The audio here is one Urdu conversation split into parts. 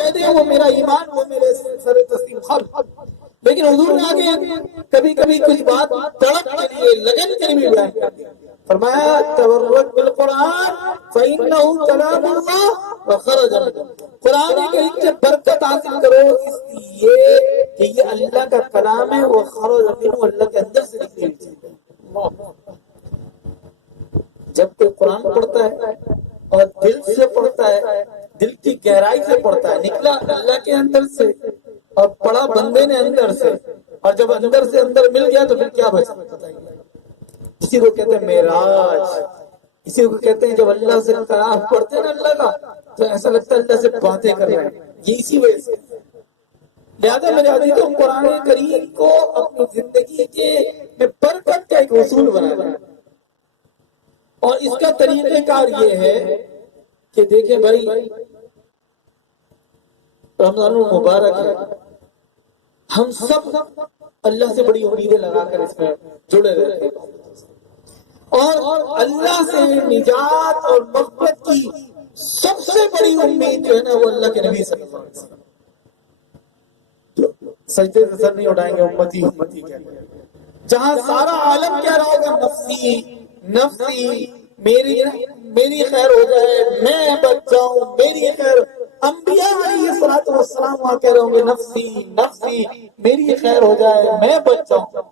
کہہ دیں وہ میرا ایمان، وہ میرے سر تسلیم خلق. لیکن حضور نے آگے کبھی کبھی کچھ بات تڑپ کے لیے لگن کے لیے بیان کر دیا. فرمایا تورک بالقرآن فإنه كلام اللہ وخرج منه. قرآن کریم سے برکت حاصل کرو اس لیے کہ یہ اللہ کا کلام ہے، وہ خرج منه، اللہ کے اندر سے نکلی چیز. جب کوئی قرآن پڑھتا ہے اور دل سے پڑھتا ہے، دل کی گہرائی سے پڑھتا ہے، نکلا اللہ کے اندر سے اور پڑھا بندے نے اندر سے، اور جب اندر سے اندر مل گیا تو پھر کیا بچا؟ اسی کو کہتے ہیں معراج. اسی کو کہتے ہیں جب اللہ سے کلام پڑھتے ہیں نا اللہ کا تو ایسا لگتا ہے اللہ سے باتیں کر رہے ہیں. یہ اسی وجہ سے. لہٰذا میرے عزیزوں، قرآن کریم کو اپنی زندگی کے میں برکت کا ایک اصول بنانا، اور اس کا طریقہ کار یہ ہے کہ دیکھیں بھائی، رمضان المبارک ہے، ہم سب اللہ سے بڑی امیدیں لگا کر اس میں جڑے رہتے ہیں، اور اللہ سے نجات اور مغفرت کی سب سے بڑی امید جو ہے نا وہ اللہ کے نبی صلی اللہ علیہ وسلم. سجدے سے سر نہیں اٹھائیں گے امتی امتی کہہ رہے ہیں. جہاں سارا عالم کہہ رہا ہوگا نفسی نفسی، میری خیر ہو جائے، میں بچ جاؤں، میری خیر. انبیاء علیہ الصلوۃ والسلام وہاں کہہ رہے ہوں گے نفسی نفسی، میری خیر ہو جائے، میں بچ جاؤں.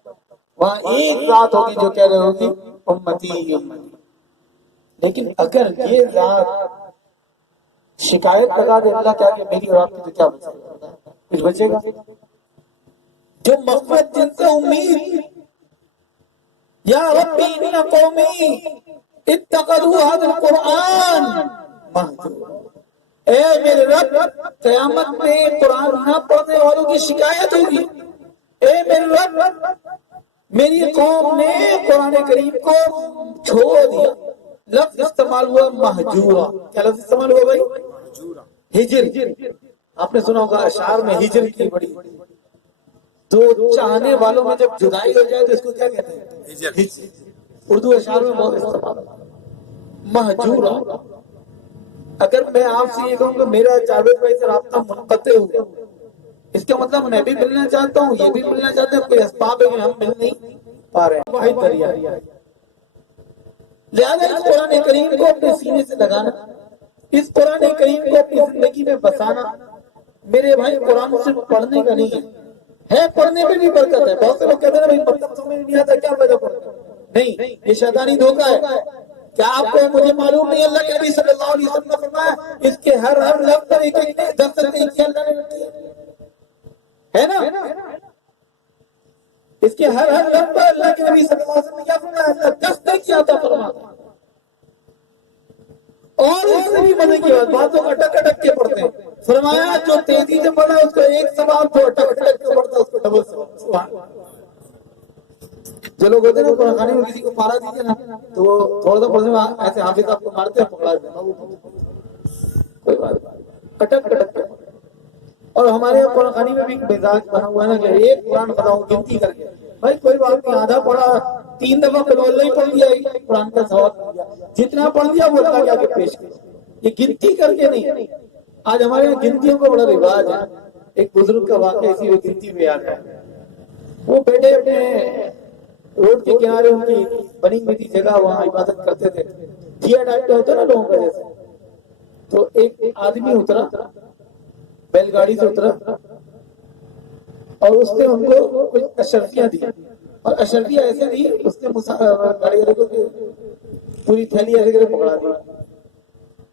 وہاں ایک ذات ہوگی جو کہہ رہی ہوگی امتی امتی. لیکن اگر یہ ذات شکایت لگا دے اللہ کیا کہ میری اور آپ کی، تو کیا بچے گا؟ کچھ بچے گا؟ جو مغفرت جن سے امید، یا ربی ان قومی اتخذوا هذا القرآن مہجورا. اے میرے رب، قیامت میں قرآن نہ پڑھنے والوں کی شکایت ہوگی. اے میرے رب، میری قوم نے قرآن کریم کو چھوڑ دیا. لفظ استعمال ہوا مہجورا. کیا لفظ استعمال ہوا بھائی؟ ہجر. آپ نے سنا ہوگا اشعار میں ہجر کی بڑی، دو چاہنے والوں میں جب جدائی ہو جائے تو اس کو کیا کہتے ہیں؟ ہجر. اردو اشعار میں بہت استعمال مہجورا. اگر میں آپ سے یہ کہوں کہ میرا جاوید بھائی سے رابطہ منقطع ہو، اس کا مطلب میں بھی ملنا چاہتا ہوں، یہ بھی ملنا چاہتے ہیں، کوئی اسباب ہے کہ ہم مل نہیں پا رہے ہیں. واحد ذریعہ. لہٰذا اس قرآن کریم کو اپنے سینے سے لگانا، اس قرآن کریم کو اپنی زندگی میں بسانا. میرے بھائی، قرآن صرف پڑھنے کا نہیں ہے پڑھنے میں بھی برکت ہے. بہت سے لوگ کہتے ہیں بھائی مطلب سمجھ نہیں آتا، کیا وجہ پڑھتا؟ نہیں، یہ شیطانی دھوکہ ہے. کیا آپ کو مجھے معلوم نہیں اللہ کے نبی صلی اللہ علیہ وسلم نے فرمایا اس کے ہر لفظ پر ایک ایک دفتر اللہ نے رکھی ہے نا. اس کے ہر لفظ پر اللہ کے نبی صلی اللہ علیہ وسلم نے کیا فرمایا؟ اللہ دفتر کیا تھا فرمایا. اور اس سے بھی مزے کی بات، باتوں کو اٹک اٹک کے پڑھتے ہیں. فرمایا جو تیزی سے پڑھا اس کو ایک ثواب، جو اٹک اٹک کے پڑھتا اس کو ڈبل ثواب. جو لوگ ہوتے ہیں نا خانے میں کسی کو مارا دیجیے نا تو وہ تھوڑا سا پڑھنے میں ایسے حافظ آپ کو مارتے ہیں، پکڑا دیتے ہیں، کوئی بات اٹک اٹک کے. اور ہمارے یہاں قرآن خوانی میں بھی مزاج بنا ہوا ہے نا کہ ایک قرآن بتاؤ گنتی کر کے. بھائی کوئی بات نہیں، آدھا پڑھا 3 دفعہ قل اللہ ہی پڑھ دیا، قرآن کا ثواب مل گیا. جتنا پڑھ دیا وہ اللہ کے آگے پیش کیا. یہ گنتی کر کے نہیں. آج ہمارے یہاں گنتیوں کا بڑا رواج ہے. ایک بزرگ کا واقعہ اسی میں گنتی میں یاد ہے. وہ بیٹھے اپنے روڈ کے کنارے ان کی بنی ہوئی تھی جگہ، وہاں عبادت کرتے تھے. دیا ٹائپ کا ہوتا ہے نا لوگوں کا جیسے. تو ایک آدمی اترا، بیل گاڑی سے اترا، اور اس نے ان کو کچھ اشرفیاں دی. اور اشرفیاں ایسے دی اس نے گاڑی والے کو پوری تھیلی ایسے کرے پکڑا دی.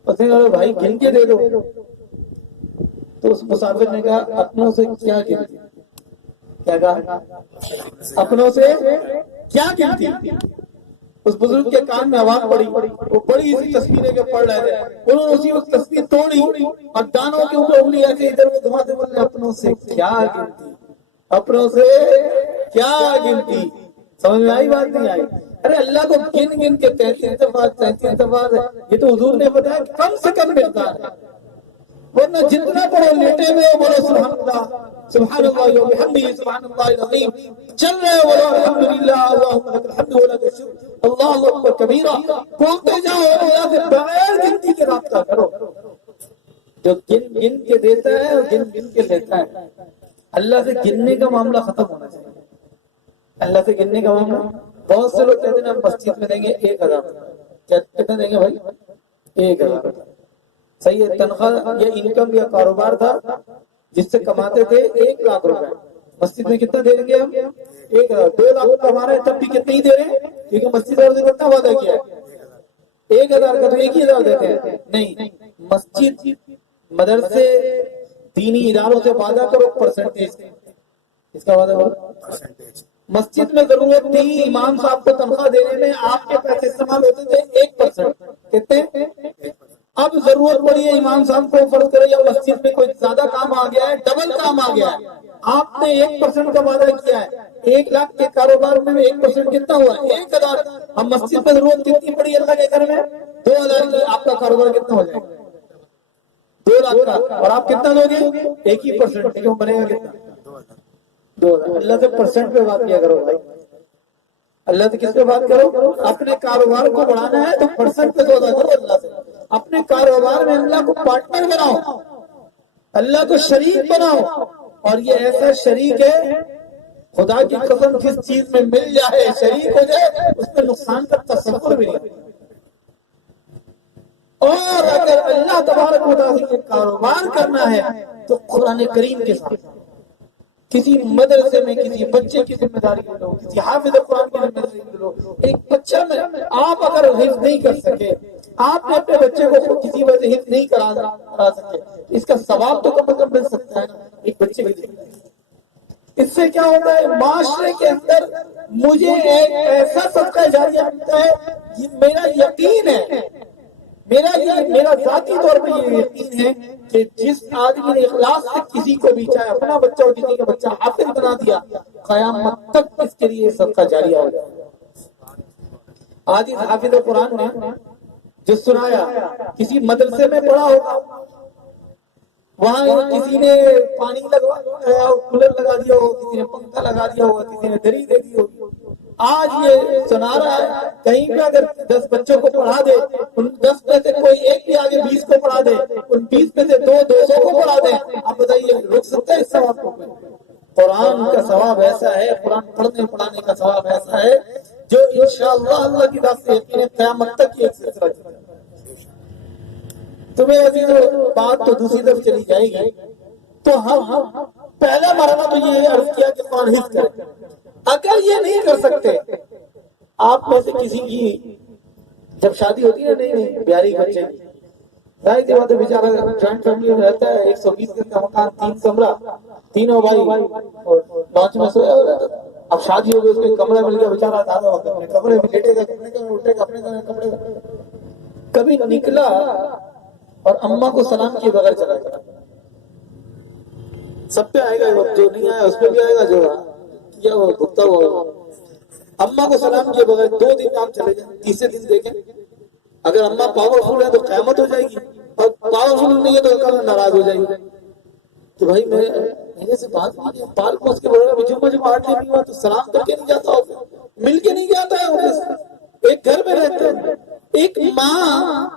اس نے کہا بھائی گن کے دے دو. تو اس مسافر نے کہا اپنوں سے کیا گنتی؟ کیا کہا؟ اپنوں سے کیا گنتی؟ اس بزرگ کے کان میں آواز پڑی. وہ بڑی سی تصویریں کے پڑھ رہے تھے. انہوں نے اسی وقت تصویر توڑی اور دانوں کے اوپر انگلی ایسے ادھر ادھر گھماتے بولے اپنوں سے کیا گنتی، اپنوں سے کیا گنتی. سمجھ میں آئی بات نہیں آئی؟ ارے اللہ کو گن گن کے 33 دفعہ یہ تو حضور نے بتایا کم سے کم مقدار ہے. ورنہ جتنا پڑھو لیٹے ہوئے بولو سبحان اللہ سبحان اللہ و بحمدہ سبحان اللہ العظیم، چل رہے بولو الحمدللہ اللہم لک الحمد و لک الشکر اللہ اکبر کبیرہ. بولتے جاؤ، اللہ سے بغیر گنتی کے رابطہ کرو. جو گن گن کے دیتا ہے اور گن گن کے لیتا ہے. اللہ سے گننے کا معاملہ ختم ہونا چاہیے. اللہ سے گننے کا معاملہ. بہت سے لوگ کہتے ہیں ہم مسجد میں دیں گے 1000. کتنا دیں گے بھائی؟ 1000. صحیح ہے. تنخواہ یا انکم یا کاروبار تھا جس سے کماتے تھے 1,00,000 روپے. مسجد میں کتنا دیں گے ہم؟ 1,000. 2,00,000 کما رہے ہیں تب بھی کتنے ہی دے رہے ہیں؟ کیونکہ مسجد والے نے کتنا وعدہ کیا ہے؟ 1,000 کا تو 1,000 دیتے ہیں. نہیں، مسجد مدرسے دینی اداروں سے وعدہ کرو پرسنٹیج. اس کا وعدہ کرو. مسجد میں ضرورت تھی امام صاحب کو تنخواہ دینے میں، آپ کے پیسے استعمال ہوتے تھے 1%. کتنے؟ اب ضرورت پڑی ہے امام صاحب کو، فرض کرے یا مسجد میں کوئی زیادہ کام آ گیا ہے، ڈبل کام آ گیا ہے، آپ نے 1% کا وعدہ کیا ہے. 1,00,000 کے کاروبار میں 1% کتنا ہوا؟ 1,000. ہم مسجد میں ضرورت کتنی پڑی اللہ کے گھر میں؟ 2,000 کی. آپ کا کاروبار کتنا ہو جائے گا؟ 2,00,000 کا. اور آپ کتنا دو گے؟ 1% کیوں بنے گا؟ کتنا؟ 2,000. اللہ سے پرسنٹ پہ بات کیا کرو بھائی. اللہ سے کس پہ بات کرو؟ اپنے کاروبار کو بڑھانا ہے تو پرسنٹ پہ سودا کرو اللہ سے. اپنے کاروبار میں اللہ کو پارٹنر بناؤ، اللہ کو شریک بناؤ. اور یہ ایسا شریک ہے خدا کی قسم جس چیز میں مل جائے شریک ہو جائے اس میں نقصان کا تصور بھی نہیں. اور اگر اللہ تبارک و تعالی کے کاروبار کرنا ہے تو قرآن کریم کے ساتھ کسی مدرسے میں کسی بچے کی ذمہ داری لو، کسی حافظ قرآن کی ذمہ داری لو. ایک بچہ میں آپ اگر حفظ نہیں کر سکے، آپ نے اپنے بچے کو کسی وجہ سے حفظ نہیں کرا سکے، اس کا ثواب تو کم از کم مل سکتا ہے نا ایک بچے کی ذمہ داری. اس سے کیا ہوتا ہے؟ معاشرے کے اندر مجھے ایک ایسا صدقہ جاریہ ملتا ہے. یہ میرا یقین ہے، میرا ذاتی طور پہ یہ یقین ہے کہ جس آدمی نے اخلاص سے کسی کو بھی، چاہے اپنا بچہ اور کسی کا بچہ حافظ بنا دیا، قیامت تک اس کے لیے صدقہ جاریہ ہو جائے. آج اس حافظ قرآن نے جو سنایا کسی مدرسے میں پڑھا ہوگا، وہاں کسی نے پانی لگوایا، کولر لگا دیا ہوگا، کسی نے پنکھا لگا دیا ہوگا، کسی نے دری دے دی ہوگی. آج یہ سنا رہا ہے کہیں پہ اگر 10 بچوں کو پڑھا دے، ان 10 میں سے کوئی ایک بھی آگے 20 کو پڑھا دے، ان 20 میں سے 200 کو پڑھا دے، آپ بتائیے رک سکتے ہیں اس ثواب کو؟ قرآن کا ثواب ایسا ہے، قرآن پڑھنے پڑھانے کا ثواب ایسا ہے جو انشاءاللہ اللہ کی ذات سے یقین ہے قیامت تک یہ سلسلہ چلے گا. تمہیں عزیزو بات تو دوسری طرف چلی جائے گی. تو ہم پہلا مرحلہ تو یہ عرض کیا کہ قرآن حفظ کریں. اگر یہ نہیں کر سکتے، آپ میں سے کسی کی جب شادی ہوتی ہے نہیں بیاری بچے کی، ظاہر سی بات ہے بیچارہ جوائنٹ فیملی میں رہتا ہے، 120 گز کا مکان، 3 کمرہ، تینوں بھائی اور لانچ میں سویا ہو رہتا. اب شادی ہو گئی، اس کو کمرہ مل گیا، بیچارہ دادا وقت اپنے کمرے میں لیٹے گا، اٹھے گا اپنے کمرے میں. کبھی نکلا اور اماں کو سلام کیے بغیر چلا گیا. سب پہ آئے گا وقت، جو نہیں آیا اس پہ بھی آئے گا، جو کیا وہ بھگتا ہوا. اماں کو سلام کیے بغیر 2 دن آپ چلے جائیں، تیسرے دن دیکھیں اگر اماں پاورفل ہے تو قیامت ہو جائے گی، اور پاورفل نہیں ہے تو کل ناراض ہو جائے گی کہ بھائی میرے سے بات نہیں ہے، پال پوس کے بڑے مجھے 8 دن نہیں ہوا تو سلام کر کے نہیں جاتا آفس، مل کے نہیں جاتا ہے آفس، ایک گھر میں رہتے ہیں. ایک ماں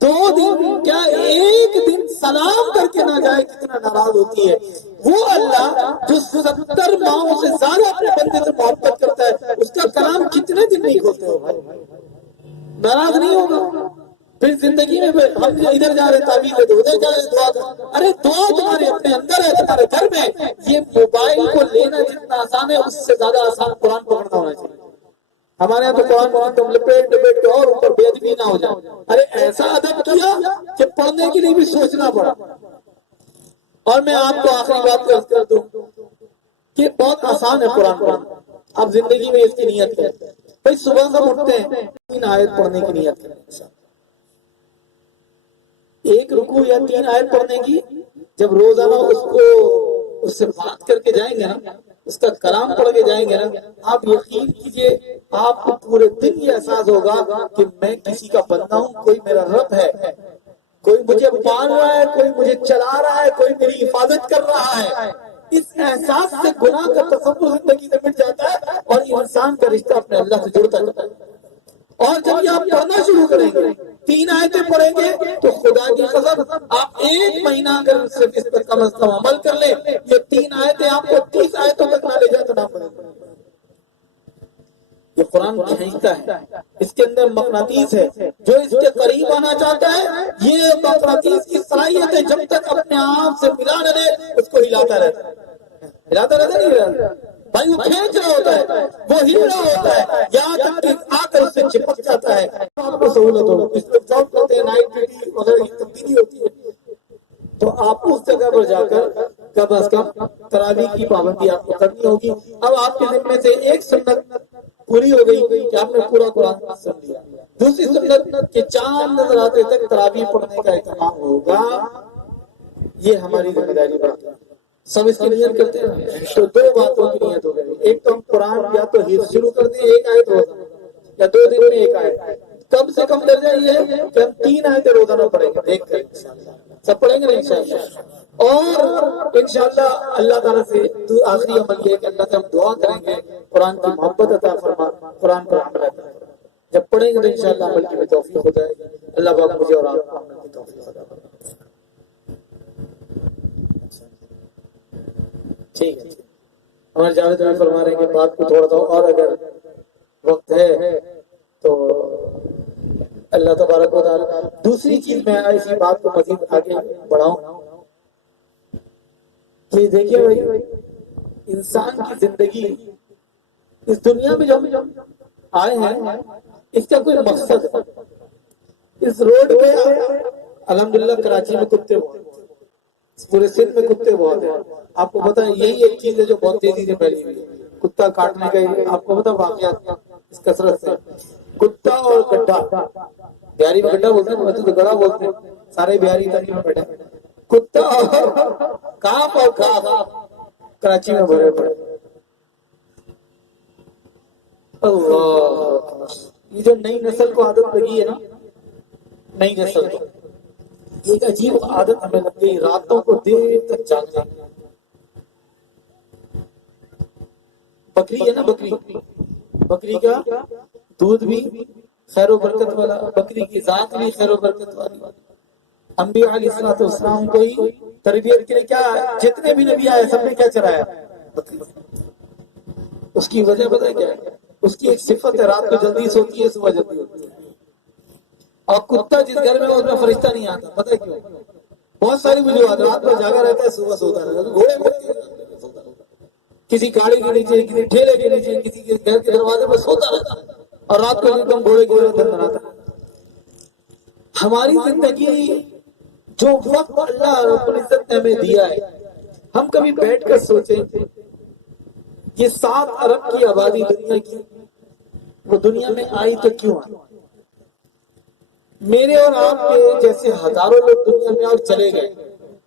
2 دن کیا 1 دن سلام کر کے نہ جائے کتنا ناراض ہوتی ہے. وہ اللہ جو 70 ماؤں سے زیادہ اپنے بندے سے محبت کرتا ہے، اس کا کلام کتنے دن نہیں کھولتے ہو بھائی؟ ناراض نہیں ہوگا. پھر زندگی میں ہم ادھر جا رہے تعویذ ہے تو ادھر جا رہے دعا کر. ارے دعا تمہارے اپنے اندر ہے، تمہارے گھر میں. یہ موبائل کو لینا جتنا آسان ہے اس سے زیادہ آسان قرآن پکڑنا ہونا چاہیے. ہمارے یہاں تو قرآن تم لپیٹ کے اور اوپر بے ادبی نہ ہو جائے. ارے ایسا ادب کیا کہ پڑھنے کے لیے بھی سوچنا پڑا. اور میں آپ کو آخری بات کر دوں کہ بہت آسان ہے قرآن. آپ زندگی میں اس کی نیت کریں. بھائی صبح سے اٹھتے ہیں 3 آیت پڑھنے کی نیت کریں، 1 رکوع یا 3 آیت پڑھنے کی. جب روزانہ اس سے بات کر کے جائیں گے نا، اس کا کلام پڑھ کے جائیں گے نا، آپ یقین کیجئے آپ کو پورے دن یہ احساس ہوگا کہ میں کسی کا بندہ ہوں، کوئی میرا رب ہے، کوئی مجھے پال رہا ہے، کوئی مجھے چلا رہا ہے، کوئی میری حفاظت کر رہا ہے. اس احساس سے گناہ کا تصور زندگی سے مٹ جاتا ہے اور انسان کا رشتہ اپنے اللہ سے جڑتا ہے. اور جب یہ آپ پڑھنا شروع کریں گے 3 آیتیں پڑھیں گے تو خدا کی قسم آپ 1 مہینہ اگر صرف اس پر کم از کم عمل کر لیں یہ 3 آیتیں آپ کو 30 آیتوں تک نہ لے جائے تو نہ پڑھیں گے. یہ قرآن کھینچتا ہے, اس کے اندر مقناطیس ہے, جو اس کے قریب آنا چاہتا ہے یہ مقناطیس کی صلاحیت ہے جب تک اپنے آپ سے ملا نہ لے اس کو ہلاتا رہتا ہے, ہلاتا رہتا نہیں بھائی, وہ کھینچ رہا ہوتا ہے, وہ ہل رہا ہوتا ہے یہاں تک کہ آ کر اس سے چپک جاتا ہے. آپ کو سہولت ہو استفسار کرتے ہیں نائٹ ڈیوٹی وغیرہ کی تبدیلی ہوتی ہے تو آپ اس جگہ پر جا کر کم از کم تراویح کی پابندی آپ کو کرنی ہوگی. اب آپ کے ذمے سے ایک سنت پوری ہو گئی کہ آپ نے پورا قرآن سن لیا. دوسری سنت کہ چاند نظر آتے تک تراویح پڑھنے کا اہتمام ہوگا. یہ ہماری ذمہ داری بنتی ہے. سب اس کی نیت کرتے ہیں تو 2 باتوں کی نیت ہو گئی. ایک تو ہم قرآن یا تو حفظ شروع کر دیں 1 آیت روزانہ یا 2 دن میں 1 آیت. کم سے کم درجہ یہ ہے کہ ہم 3 آیتیں روزانہ پڑھیں گے. دیکھ کر سب پڑھیں گے نا انشاءاللہ. اور انشاءاللہ اللہ تعالیٰ سے آخری عمل یہ کہ اللہ سے ہم دعا کریں گے قرآن کی محبت عطا فرما, قرآن پر عمل عطا فرما. جب پڑھیں گے تو انشاءاللہ عمل کی بھی توفیق ہو جائے گی. اللہ پاک مجھے اور آپ کو عمل کی توفیق عطا فرما. ٹھیک ہے, ہمارے جاوید بھائی فرما رہے ہیں کہ بات کو تھوڑا سا اور اگر وقت ہے تو اللہ تبارک و تعالیٰ. دوسری چیز میں اسی بات کو مزید آگے بڑھاؤں کہ دیکھیے بھائی, انسان کی زندگی اس دنیا میں جو آئے ہیں اس کا کوئی مقصد ہے. اس روڈ پہ الحمدللہ کراچی میں کتے بہت, پورے سندھ میں کتے بہت ہیں. آپ کو پتا ہے یہی ایک چیز ہے جو بہت تیزی سے پھیلی ہوئی ہے, کتا کاٹنے کا. آپ کو پتا واقعات اس کثرت سے کتا اور گڈھا, بہاری میں گڈھا بولتے ہیں, تو گڑھا بولتے ہیں, سارے بہاری تک میں بیٹھے. کتا اور کانپ اور گھاس کراچی میں بھرے پڑے. اللہ, یہ جو نئی نسل کو عادت لگی ہے نا, نئی نسل کو ایک عجیب عادت ہمیں لگ گئی راتوں کو دیر تک جاگنا. بکری ہے نا, بکری کا دودھ بھی خیر و برکت والا, بکری کی ذات بھی خیر و برکت والی. انبیاء علیہ الصلوۃ والسلام کو ہی تربیت کے لیے کیا جتنے بھی نبی آئے سب نے کیا چرایا, بکری. اس کی وجہ پتہ ہے کیا ہے؟ اس کی ایک صفت ہے, رات کو جلدی سوتی ہے, صبح جلدی ہوتی ہے. اور کتا جس گھر میں اس میں فرشتہ نہیں آتا, پتہ ہے کیوں؟ بہت ساری وجوہات. رات کو جاگا رہتا ہے, صبح سوتا رہتا ہے. گھوڑے میں کسی گاڑی کے نیچے, کسی ٹھیلے کے نیچے, کسی کے گھر کے دروازے پر سوتا رہتا ہے, اور رات کو ایک دم گھوڑے اندر بناتا ہے. ہماری زندگی جو وقت اللہ رب العزت نے ہمیں دیا ہے, ہم کبھی بیٹھ کر سوچیں یہ 7 ارب کی آبادی دنیا کی, وہ دنیا میں آئی تو کیوں آئی؟ میرے اور آپ کے جیسے ہزاروں لوگ دنیا میں اور چلے گئے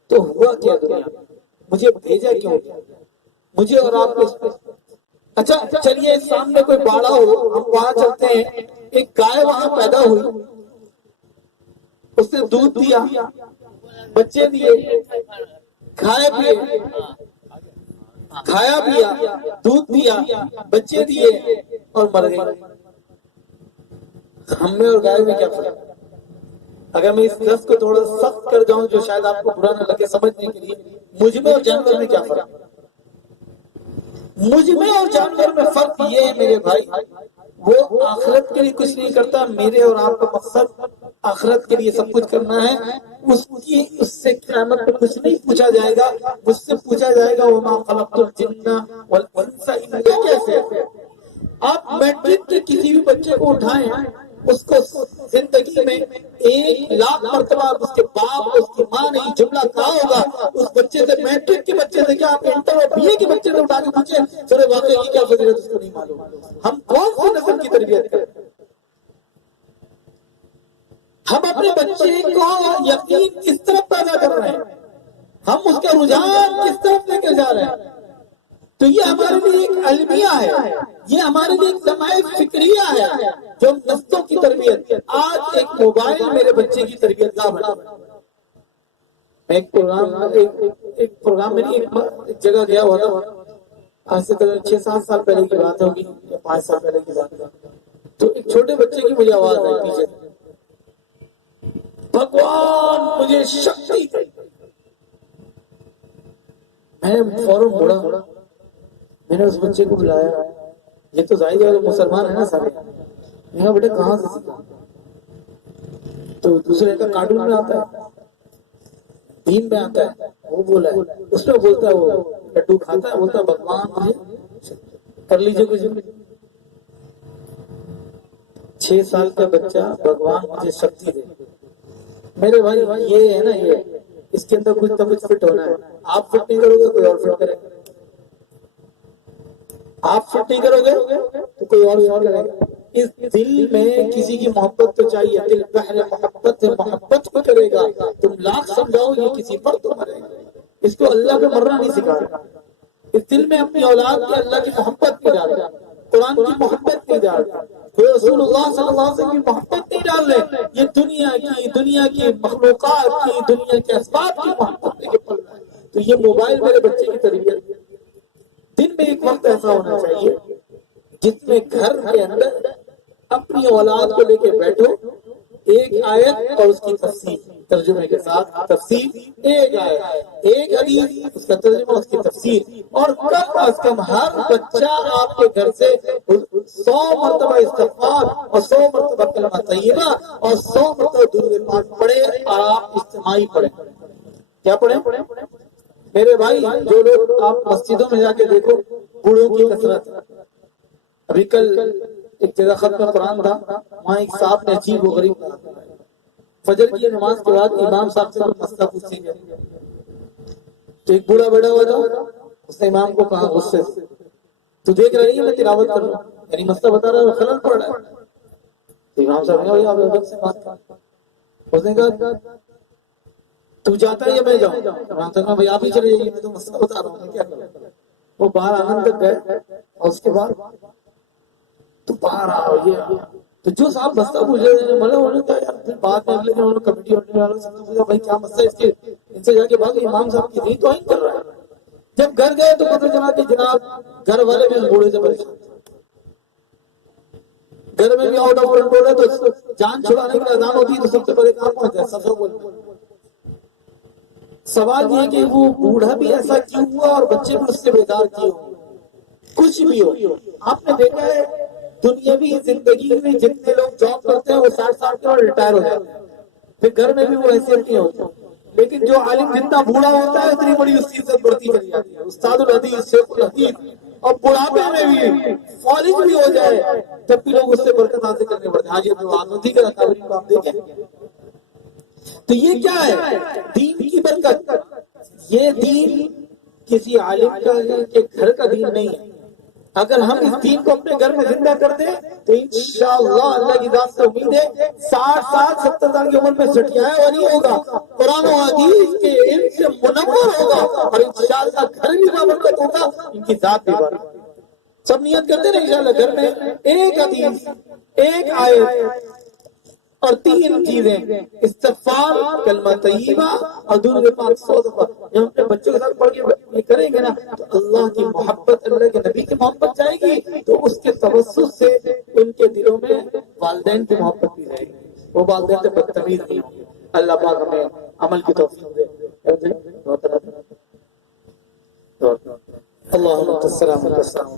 تو ہوا کیا دنیا میں؟ مجھے بھیجا کیوں؟ مجھے اور آپ کو. اچھا چلیے سامنے کوئی باڑا ہو, ہم وہاں چلتے ہیں, ایک گائے وہاں پیدا ہوئی, اس نے دودھ دیا, بچے دیے, کھائے پیے, کھایا پیا, دودھ دیا, بچے دیے اور مر گئے. ہم میں اور گائے میں کیا فرق؟ اگر میں اس لفظ کو تھوڑا سخت کر جاؤں جو شاید آپ کو برا نہ لگے سمجھنے کے لیے, مجھ میں اور جانور میں کیا فرق؟ مجھ میں اور جانور میں فرق یہ ہے میرے بھائی, وہ آخرت کے لیے کچھ نہیں کرتا, میرے اور آپ کا مقصد آخرت کے لیے سب کچھ کرنا ہے. اس سے قیامت پہ کچھ نہیں پوچھا جائے گا, مجھ سے پوچھا جائے گا وما خلقت الجن والانس الا کیسے. آپ میٹرک کے کسی بھی بچے کو اٹھائیں, اس کو زندگی میں 1,00,000 مرتبہ اس کے باپ اس کی ماں نے یہ جملہ کہا ہوگا. اس بچے سے, میٹرک کے بچے سے کیا, آپ انٹر اور بی اے کے بچے سے اٹھا کے پوچھیں سر واقعی کی کیا فضیلت, اس کو نہیں معلوم. ہم کون سی نسل کی تربیت کریں؟ ہم اپنے بچے کو یقین کس طرف پیدا کر رہے ہیں, ہم اس کا رجحان کس طرف لے کر جا رہے ہیں؟ تو یہ ہمارے لیے ایک المیہ ہے, یہ ہمارے لیے ایک سماعی فکریہ ہے جو نسلوں کی تربیت. آج ایک موبائل میرے بچے کی تربیت کا بنا. میں ایک پروگرام میں ایک جگہ گیا ہوا تھا, آج سے 6-7 سال پہلے کی بات ہوگی یا 5 سال پہلے کی بات ہوگی. تو ایک چھوٹے بچے کی مجھے آواز آئی پیچھے، بھگوان مجھے شکتی دے۔ میں فوراً مڑا، میں نے اس بچے کو بلایا، یہ تو ظاہر ہے مسلمان ہے نا سارے، میں کہا بیٹا کہاں سے سیکھا؟ تو دوسرے کا کارٹون میں آتا ہے، دین میں آتا ہے، وہ بولا ہے، اس میں بولتا ہے، وہ لڈو کھاتا ہے، بولتا ہے بھگوان مجھے کر لیجیے کچھ۔ 6 سال کا بچہ بھگوان مجھے شکتی دے۔ میرے بھائی یہ ہے نا، یہ اس کے اندر کچھ نہ کچھ فٹ ہونا ہے۔ آپ فٹ نہیں کرو گے کوئی اور فٹ کرے گا، آپ فٹ نہیں کرو گے تو کوئی اور کرے گا۔ اس دل میں کسی کی محبت تو چاہیے، دل بحر محبت سے محبت کو کرے گا، تم لاکھ سمجھاؤ یہ کسی پر تو مرے گا۔ اس کو اللہ پہ مرنا نہیں سکھا رہا، اس دل میں اپنی اولاد کی اللہ کی محبت نہیں ڈال رہا، قرآن کی محبت نہیں ڈال رہا، رسول اللہ صلی اللہ علیہ وسلم کی محبت نہیں ڈال رہے، یہ دنیا کی مخلوقات کی، دنیا کے اسباب کی محبت لے کے پڑ رہا ہے۔ تو یہ موبائل میرے بچے کی تربیت، دن میں ایک وقت ایسا ہونا چاہیے جس میں گھر کے اندر اپنی اولاد کو لے کے بیٹھو، ایک آیت اور اس کی تفسیر ترجمے کے ساتھ، تفسیر ایک آیت ایک حدیث اس کا ترجمہ اس کی تفسیر، اور کم از کم ہر بچہ آپ کے گھر سے 100 مرتبہ استغفار اور 100 مرتبہ کلمہ طیبہ اور 100 مرتبہ درود پاک پڑھے، اور آپ اجتماعی پڑھیں۔ کیا پڑھیں؟ میرے بھائی جو لوگ آپ مسجدوں میں جا کے دیکھو، بوڑھوں کی کثرت۔ ابھی کل ایک جگہ ختم قرآن تھا، وہاں ایک صاحب نے عجیب و غریب کہا، فجر کی نماز کے بعد امام صاحب سے مسئلہ پوچھیں گے، تو ایک بوڑھا بیٹھا ہوا تھا، اس نے امام کو کہا غصے سے، تو دیکھ رہی ہے میں تلاوت کر رہا ہوں، یعنی مسئلہ بتا رہا ہے، خلل پڑ رہا ہے۔ تو امام صاحب نے کہا آپ ادب سے بات کر، اس نے کہا تو جاتا ہے یا میں جاؤں؟ امام صاحب نے کہا بھائی آپ ہی چلے جائیے، میں تو مسئلہ بتا رہا ہوں، میں کیا کروں؟ وہ باہر آنند تک گئے، اور اس کے بعد تو باہر آ یہ، تو جو صاحب مسئلہ پوچھے مطلب انہوں نے کہا یار بعد میں اگلے دن کمیٹی ہونے والوں سے پوچھا بھائی کیا مسئلہ اس کے، ان سے جا کے بعد امام صاحب کی نہیں توہین کر رہا ہے۔ جب گھر گئے تو پتہ چلا کہ جناب گھر والے بھی اس بوڑھے سے پریشان، گھر میں بھی آؤٹ آف کنٹرول ہے، تو جان چھڑانے کی اذان ہوتی ہے تو سب سے پہلے کہاں پہنچا ہے؟ سب بولتے۔ سوال یہ کہ وہ بوڑھا بھی ایسا کیوں ہوا اور بچے بھی اس سے بیدار کیوں؟ کچھ بھی ہو، آپ نے دیکھا ہے دنیاوی زندگی میں جتنے لوگ جاب کرتے ہیں وہ 60 سال کے اور ریٹائر ہو جاتے ہیں، پھر گھر میں بھی وہ حیثیت نہیں ہوتی، لیکن جو عالم جتنا بوڑھا ہوتا ہے اتنی بڑی اس کی عزت بڑھتی چلی جاتی ہے، استاد الحدیث، شیخ الحدیث، اور بڑھاپے میں بھی فالج بھی ہو جائے تب بھی لوگ اس سے برکت حاصل کرنے پڑتے ہیں۔ آج یہ جو آزادی کا قابل کو آپ دیکھیں، تو یہ کیا ہے؟ دین کی برکت۔ یہ دین کسی عالم کا گھر کا دین نہیں ہے، اگر ہم اس دین کو اپنے گھر میں زندہ کر دیں تو انشاءاللہ اللہ کی ذات سے امید ہے 60 سال 70 سال کی عمر میں سٹیایا اور نہیں ہوگا، قرآن و حدیث کے علم سے منور ہوگا، اور انشاءاللہ گھر بھی بابرکت ہوگا، ان کی ذات بھی بابرکت۔ سب نیت کرتے ہیں انشاءاللہ گھر میں ایک حدیث، ایک آیت اور 3 چیزیں، استغفار، کلمہ طیبہ اور درود پاک 100 دفعہ جب اپنے بچوں کے ساتھ پڑھ کے یہ کریں گے نا تو اللہ کی محبت، اللہ کے نبی کی محبت جائے گی، تو اس کے توسط سے ان کے دلوں میں والدین کی محبت بھی رہے گی، وہ والدین سے بدتمیز نہیں ہوں گے۔ اللہ پاک ہمیں عمل کی توفیق دے۔ اللهم انت السلام وانت السلام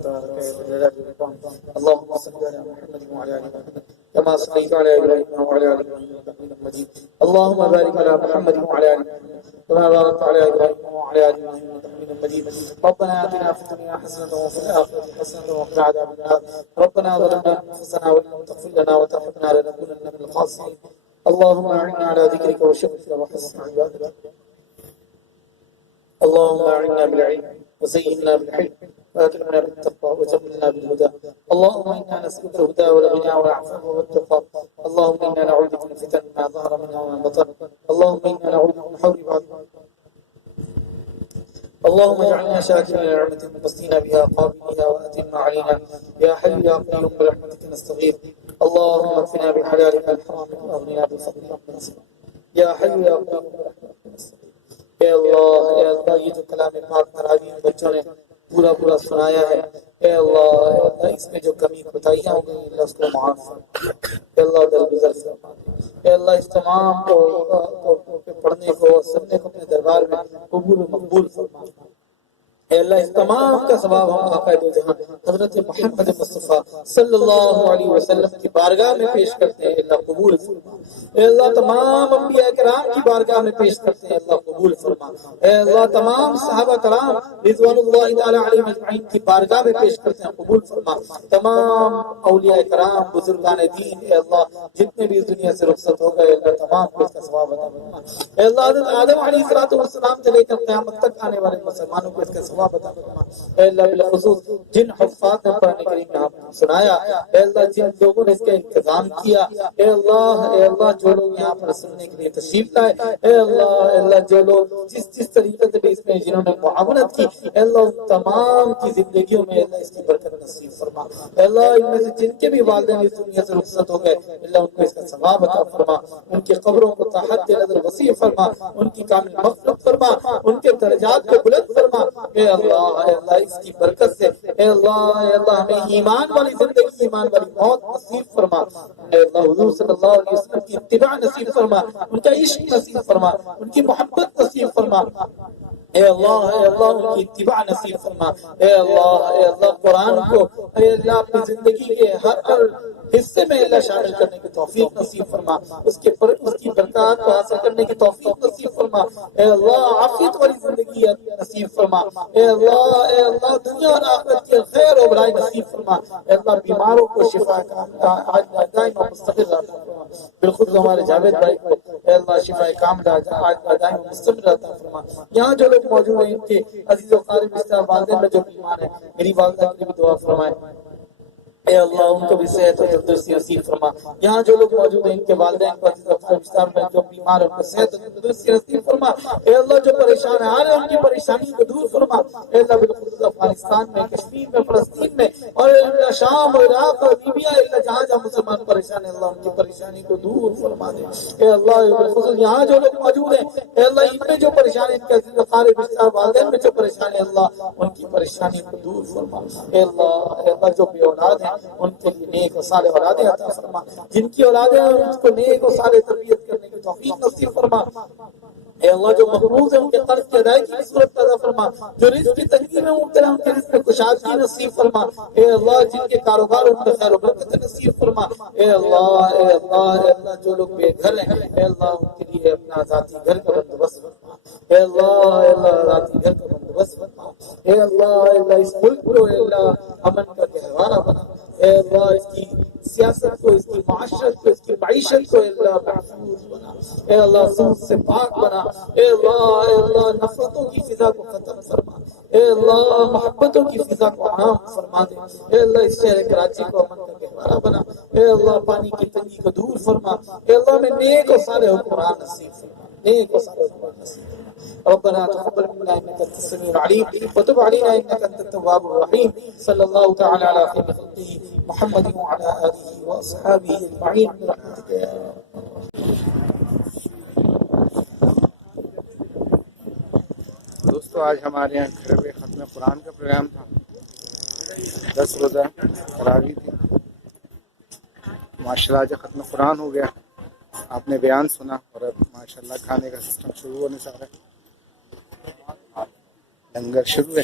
اللهم صل على محمد وعلى ال محمد كما صليت على ابراهيم وعلى ال ابراهيم انك حميد مجيد اللهم بارك على محمد وعلى ال محمد كما باركت على ابراهيم وعلى ال ابراهيم انك حميد مجيد ربنا آتنا في الدنيا حسنة وفي الآخرة حسنة وقنا عذاب النار ربنا ظلمنا انفسنا وان لم تغفر لنا وترحمنا لنكونن من الخاسرين اللهم اعنا على ذكرك وشكرك وحسن عبادتك اللهم اعنا بالعلم وزينا بالحلم واكرمنا بالتقوى وجملنا بالهدى اللهم انا نسالك الهدى والغنى والعفو والتقى اللهم انا نعوذ بك من فتن ما ظهر منها وما بطن اللهم انا نعوذ بك من حول بعض اللهم اجعلنا شاكرين لنعمتك مقصدين بها قابلين واتم علينا يا حي يا قيوم برحمتك نستغيث اللهم اكفنا بحلالك عن حرامك واغننا بفضلك عمن سواك يا حي يا قيوم برحمتك نستغيث اے اللہ یہ جو کلام پاک تراویح بچوں نے پورا سنایا ہے، اے اے اللہ اس میں جو کمی کوتاہیاں ہو گئی اللہ اس کو معاف فرما، اے اللہ درگزر فرما دے، اے اللہ اس تمام کو پڑھنے کو سننے کو اپنے دربار میں قبول و مقبول فرما، اے اللہ اس تمام کا ثواب ہم آقا دو جہاں حضرت محمد مصطفیٰ صلی اللہ علیہ وسلم کی بارگاہ میں پیش کرتے ہیں، اللہ قبول فرما، اے اللہ تمام انبیاء کرام کی بارگاہ میں پیش کرتے ہیں، اللہ قبول فرما، اے اللہ تمام صحابہ کرام رضوان اللہ تعالی علیہم اجمعین کی بارگاہ میں پیش کرتے ہیں، قبول فرما، تمام اولیاء کرام بزرگان دین اے اللہ جتنے بھی اس دنیا سے رخصت ہو گئے اللہ تمام کو اس کا ثواب عطا فرما، اے اللہ حضرت آدم علیہ السلام سے لے کر قیامت تک آنے والے مسلمانوں کو اس کا ثواب عطا فرما، اے اللہ بالخصوص جن حفاظ نے قرآن کریم میں آپ نے سنایا، اے اللہ جن لوگوں نے اس کا انتظام کیا، اے اللہ جو لوگ یہاں پر سننے کے لیے تشریف لائے، اے اللہ جو لوگ جس طریقے سے بھی اس میں جنہوں نے معاونت کی، اے اللہ ان تمام کی زندگیوں میں اللہ اس کی برکت نصیب فرما، اے اللہ ان میں سے جن کے بھی والدین اس دنیا سے رخصت ہو گئے اللہ ان کو اس کا ثواب عطا فرما، ان کی قبروں کو تا حد نظر وسیع فرما، ان کی کامل مغفرت فرما، ان کے درجات کو بلند فرما، اے اللہ اس کی برکت سے اے اللہ ہمیں ایمان والی زندگی ایمان والی موت نصیب فرما، اے اللہ حضور صلی اللہ علیہ وسلم کی اتباع نصیب فرما، ان کا عشق نصیب فرما، ان کی محبت نصیب فرما، اے اللہ ان کی اتباع نصیب فرما، اے اللہ قرآن کو اے اللہ اپنی زندگی کے ہر حصے میں اللہ شامل کرنے کی توفیق نصیب فرما، اس کی برکات کو حاصل کرنے کی توفیق نصیب فرما، اے اللہ عافیت والی زندگی نصیب فرما، اے اللہ دنیا اور آخرت کی خیر و بھلائی نصیب فرما، اے اللہ بیماروں کو شفا دائم و مستقل عطا فرما، بالخصوص ہمارے جاوید بھائی کو اے اللہ شفا کاملہ دائم و مستقل عطا فرما، یہاں جو لوگ موجود ہیں ان کے عزیز و قارب رشتہ والدین میں جو بیمار ہیں میری والدہ کے لیے بھی دعا فرمائے، اے اللہ ان کو بھی صحت و تندرستی نصیب فرما، یہاں جو لوگ موجود ہیں ان کے والدین کو عزیز و قارب رشتہ میں جو بیمار ہیں ان کو صحت و تندرستی نصیب فرما، اے اللہ جو پریشان ہیں ان کی پریشانی کو دور فرما، اے اللہ بالخصوص افغانستان میں کشمیر میں فلسطین میں اور شام اور عراق اور لیبیا اللہ جہاں جہاں مسلمان پریشان ہیں اللہ ان کی پریشانی کو دور فرما دے، اے اللہ بالخصوص یہاں جو لوگ موجود ہیں اے اللہ ان میں جو پریشان ہیں ان کے عزیز و قارب رشتہ والدین میں جو پریشان ہیں اللہ ان کی پریشانی کو دور فرما، اے اللہ جو بے اولاد ہیں ان کے لیے نیک و صالح اولادیں عطا فرما، جن کی اولادیں ہیں ان کو نیک و صالح تربیت کرنے کی توفیق نصیب فرما، اے اللہ جو محروم ہیں ان کے قرض کی ادائیگی کی صورت پیدا فرما، جو رزق کی تنگی میں مبتلا ان کے رزق میں کشادگی نصیب فرما، اے اللہ جن کے کاروبار ان میں خیر و برکت نصیب فرما، اے اللہ جو لوگ بے گھر ہیں اے اللہ ان کے لیے اپنا ذاتی گھر کا بندوبست فرما، اے اللہ ذاتی گھر کا بندوبست فرما، اے اللہ اس ملک کو اے اللہ امن کا گہوارہ بنا، اے اللہ اس کی سیاست کو اس کی معاشرت کو اس کی معیشت کو اے اللہ محفوظ بنا، اے اللہ سود سے پاک بنا، اے اللہ نفرتوں کی فضا کو ختم فرما، اے اللہ محبتوں کی فضا کو عام فرما دے، اے اللہ اس شہر کراچی کو امن کا گہوارہ بنا، اے اللہ پانی کی تنگی کو دور فرما، اے اللہ میں نیک و صالح حکمران نصیب فرما، نیک و صالح حکمران نصیب فرما، ربنا تقبل منا انك انت السميع العليم وتب علينا انك انت التواب الرحيم صلى الله تعالى على خير خلقه محمد وعلى اله واصحابه اجمعين برحمتك يا دوستو آج ہمارے یہاں گھر میں ختم قرآن کا پروگرام تھا، 10 روزہ تراویح تھی، ماشاءاللہ آج ختم قرآن ہو گیا، آپ نے بیان سنا اور اب ماشاءاللہ کھانے کا سسٹم شروع ہونے سے رہا ہے، لنگر شروع ہے۔